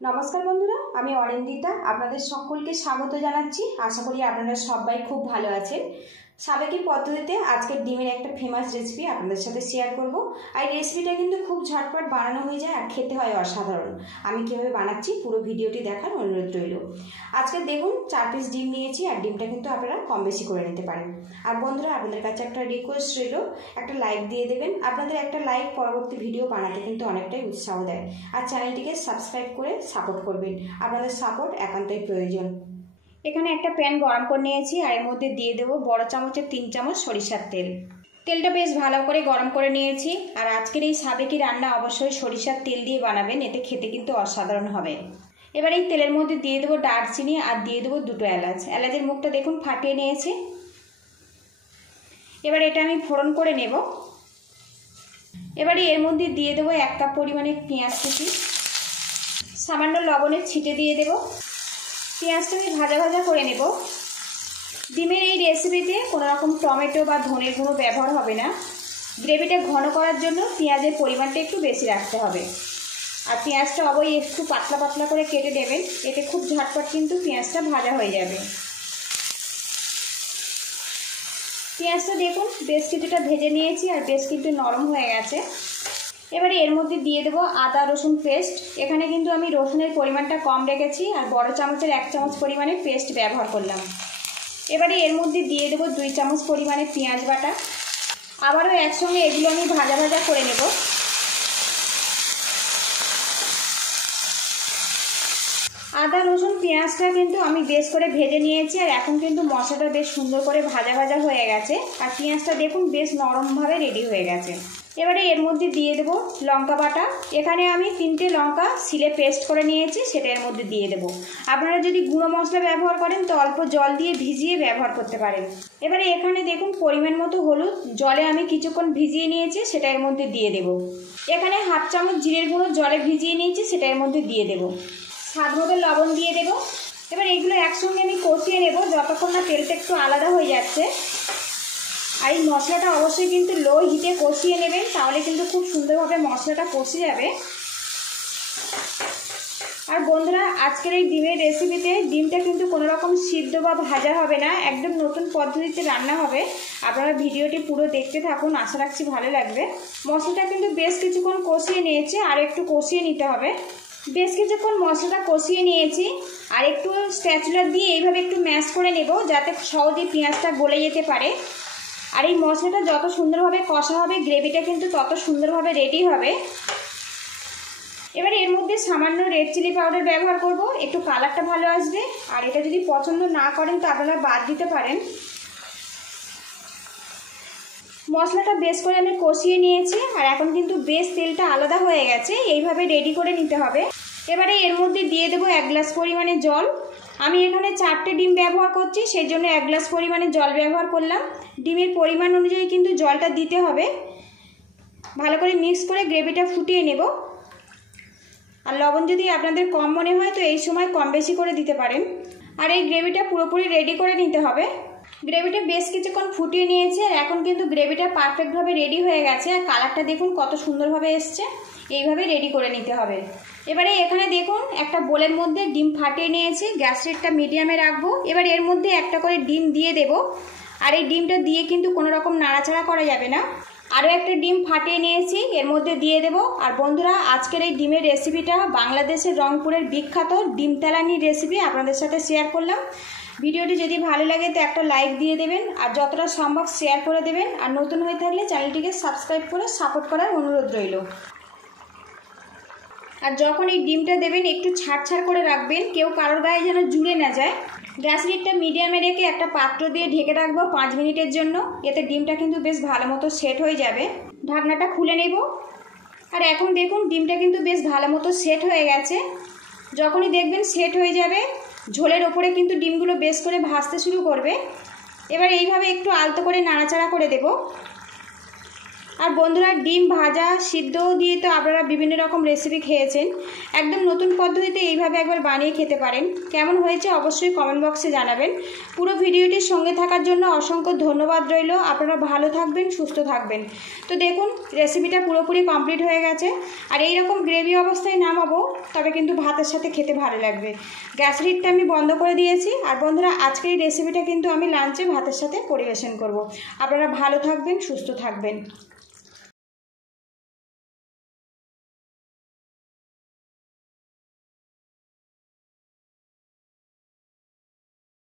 नमस्कार बंधुरा आमी अनिंदिता आपनादेर सकलके स्वागत जानाच्छि। आशा करी आपनारा सबाई खूब भालो आछेन। साबेकी पद्धतिते आजकेर डिमेर एकटा फेमास रेसिपि आपनादेर साथे शेयर करब। आर रेसिपिटा किन्तु खूब झटपट बानानो हये जाय आर खेते हय असाधारण। आमी किभाबे बानाच्छि पुरो भिडियोटी देखार अनुरोध रइलो। आजके देखुन 4 पिस डिम नियेछि आर डिमटा किन्तु आपनारा कम बेशी करे निते पारेन। आर बंधुरा आपनादेर काछे एकटा रिक्वेस्ट रइलो, एकटा लाइक दिये देबेन। आपनादेर एकटा लाइक परबर्ती भिडियो बानाते किन्तु अनेकटाई उत्साह देय। आर चैनलटिके साबस्क्राइब करे सापोर्ट करबेन। आपनादेर सापोर्ट एकान्तई प्रयोजन। এখানে একটা প্যান গরম করে নিয়েছি আর এর মধ্যে দিয়ে দেব বড় চামচের 3 চামচ সরিষার তেল। তেলটা বেশ ভালো করে গরম করে নিয়েছি। আর আজকের এই সাবেকি রান্না অবশ্যই সরিষার তেল দিয়ে বানাবেন, এতে খেতে কিন্তু অসাধারণ হবে। এবার এই তেলের মধ্যে দিয়ে দেব দারচিনি আর দিয়ে দেব দুটো এলাচ। এলাচের মুখটা দেখুন ফাটিয়ে নিয়েছি। এবার এটা আমি ফোড়ন করে নেব। এবারে এর মধ্যে দিয়ে দেব 1 কাপ পরিমাণে পেঁয়াজ কুচি, সামান্য লবণের ছিটে দিয়ে দেব। পেঁয়াজটা আমি ভাজা ভাজা করে নেব। ডিমের এই রেসিপিতে কোনো রকম টমেটো বা ধনের গুঁড়ো ব্যবহার হবে না। গ্রেভিটা ঘন করার জন্য পেঁয়াজের পরিমাণটা একটু বেশি রাখতে হবে। আর পেঁয়াজটা অবশ্যই একটু পাতলা পাতলা করে কেটে দেবেন, এতে খুব ঝটপট কিন্তু পেঁয়াজটা ভাজা হয়ে যাবে। পেঁয়াজটা দেখুন বেশ কিছুটা ভেজে নিয়েছি আর বেশ কিন্তু নরম হয়ে গেছে। এবারে এর মধ্যে দিয়ে দেব আদা রসুন পেস্ট। এখানে কিন্তু আমি রসুনের পরিমাণটা কম রেখেছি আর বড় চামচের 1 চামচ পরিমাণে পেস্ট ব্যবহার করলাম। এবারে এর মধ্যে দিয়ে দেব 2 চামচ পরিমাণে পেঁয়াজ বাটা। আবারও একসঙ্গে এগুলো আমি ভাজা ভাজা করে নেব। আদা রসুন পেঁয়াজটা কিন্তু আমি বেশ করে ভেজে নিয়েছি আর এখন কিন্তু মশলাটা বেশ সুন্দর করে ভাজা ভাজা হয়ে গেছে আর পেঁয়াজটা দেখুন বেশ নরমভাবে রেডি হয়ে গেছে। এবারে এর মধ্যে দিয়ে দেব লঙ্কা বাটা। এখানে আমি 3টে লঙ্কা সিলে পেস্ট করে নিয়েছি, সেটা এর মধ্যে দিয়ে দেব। আপনারা যদি গুঁড়ো মশলা ব্যবহার করেন তো অল্প জল দিয়ে ভিজিয়ে ব্যবহার করতে পারেন। এবারে এখানে দেখুন পরিমাণ মতো হলুদ জলে আমি কিছুক্ষণ ভিজিয়ে নিয়েছি, সেটা এর মধ্যে দিয়ে দেব। এখানে 1/2 চামচ জিরের গুঁড়ো জলে ভিজিয়ে নিয়েছি, সেটা এর মধ্যে দিয়ে দেব। স্বাদ মতো লবণ দিয়ে দেব। এবার এগুলো একসঙ্গে আমি কষিয়ে নেব যতক্ষণ না তেলটা একটু আলাদা হয়ে যাচ্ছে। আর এই মশলাটা অবশ্যই কিন্তু লো হিটে কষিয়ে নেবেন, তাহলে কিন্তু খুব সুন্দরভাবে মশলাটা কষে যাবে। আর বন্ধুরা আজকের এই ডিমের রেসিপিতে ডিমটা কিন্তু কোনো রকম সিদ্ধ বা ভাজা হবে না, একদম নতুন পদ্ধতিতে রান্না হবে। আপনারা ভিডিওটি পুরো দেখতে থাকুন, আশা রাখছি ভালো লাগবে। মশলাটা কিন্তু বেশ কিছুক্ষণ কষিয়ে নিয়েছে আর একটু কষিয়ে নিতে হবে। বেশ কিছুক্ষণ মশলাটা কষিয়ে নিয়েছি আর একটু স্প্যাচুলা দিয়ে এইভাবে একটু ম্যাশ করে নেব যাতে সহজেই পেঁয়াজটা গলে যেতে পারে। আর এই মশলাটা যত সুন্দরভাবে কষা হবে গ্রেভিটা কিন্তু তত সুন্দরভাবে রেডি হবে। এবারে এর মধ্যে সামান্য রেড চিলি পাউডার ব্যবহার করব, একটু কালারটা ভালো আসবে। আর এটা যদি পছন্দ না করেন তো আপনারা বাদ দিতে পারেন। মশলাটা বেশ করে আমি কষিয়ে নিয়েছি আর এখন কিন্তু বেশ তেলটা আলাদা হয়ে গেছে, এইভাবে রেডি করে নিতে হবে। এবারে এর মধ্যে দিয়ে দেবো 1 গ্লাস পরিমাণে জল। আমি এখানে 4টে ডিম ব্যবহার করছি, সেই জন্য 1 গ্লাস পরিমাণে জল ব্যবহার করলাম। ডিমের পরিমাণ অনুযায়ী কিন্তু জলটা দিতে হবে। ভালো করে মিক্স করে গ্রেভিটা ফুটিয়ে নেব। আর লবণ যদি আপনাদের কম মনে হয় তো এই সময় কম বেশি করে দিতে পারেন। আর এই গ্রেভিটা পুরোপুরি রেডি করে নিতে হবে। গ্রেভিটা বেশ কিছুক্ষণ ফুটিয়ে নিয়েছে আর এখন কিন্তু গ্রেভিটা পারফেক্টভাবে রেডি হয়ে গেছে আর কালারটা দেখুন কত সুন্দরভাবে এসছে। এইভাবে রেডি করে নিতে হবে। এবারে এখানে দেখুন একটা বোলের মধ্যে ডিম ফাটিয়ে নিয়েছি, গ্যাস রেটটা মিডিয়ামে রাখবো। এবার এর মধ্যে একটা করে ডিম দিয়ে দেব আর এই ডিমটা দিয়ে কিন্তু কোনো রকম নাড়াচাড়া করা যাবে না। আরও একটা ডিম ফাটিয়ে নিয়েছি, এর মধ্যে দিয়ে দেব। আর বন্ধুরা আজকের এই ডিমের রেসিপিটা বাংলাদেশের রংপুরের বিখ্যাত ডিম তেলানির রেসিপি আপনাদের সাথে শেয়ার করলাম। ভিডিওটি যদি ভালো লাগে তো একটা লাইক দিয়ে দেবেন আর যতটা সম্ভব শেয়ার করে দেবেন। আর নতুন হয়ে থাকলে চ্যানেলটিকে সাবস্ক্রাইব করে সাপোর্ট করার অনুরোধ রইল। আর যখন এই ডিমটা দেবেন একটু ছাড় করে রাখবেন, কেউ কারোর গায়ে যেন জুড়ে না যায়। গ্যাস লিডটা মিডিয়ামে রেখে একটা পাত্র দিয়ে ঢেকে রাখবো 5 মিনিটের জন্য, এতে ডিমটা কিন্তু বেশ ভালো মতো সেট হয়ে যাবে। ঢাকনাটা খুলে নেব। আর এখন দেখুন ডিমটা কিন্তু বেশ ভালো মতো সেট হয়ে গেছে। যখনই দেখবেন সেট হয়ে যাবে ঝোলের ওপরে কিন্তু ডিমগুলো বেশ করে ভাজতে শুরু করবে। এবার এইভাবে একটু আলতো করে নাড়াচাড়া করে দেব। আর বন্ধুরা ডিম ভাজা সিদ্ধ দিয়ে তো আপনারা বিভিন্ন রকম রেসিপি খেয়েছেন, একদম নতুন পদ্ধতিতে এইভাবে একবার বানিয়ে খেতে পারেন। কেমন হয়েছে অবশ্যই কমেন্ট বক্সে জানাবেন। পুরো ভিডিওটির সঙ্গে থাকার জন্য অসংখ্য ধন্যবাদ রইল। আপনারা ভালো থাকবেন, সুস্থ থাকবেন। তো দেখুন রেসিপিটা পুরোপুরি কমপ্লিট হয়ে গেছে। আর এই রকম গ্রেভি অবস্থায় নামাবো, তবে কিন্তু ভাতের সাথে খেতে ভালো লাগবে। গ্যাস হিটটা আমি বন্ধ করে দিয়েছি। আর বন্ধুরা আজকের এই রেসিপিটা কিন্তু আমি লাঞ্চে ভাতের সাথে পরিবেশন করব। আপনারা ভালো থাকবেন, সুস্থ থাকবেন।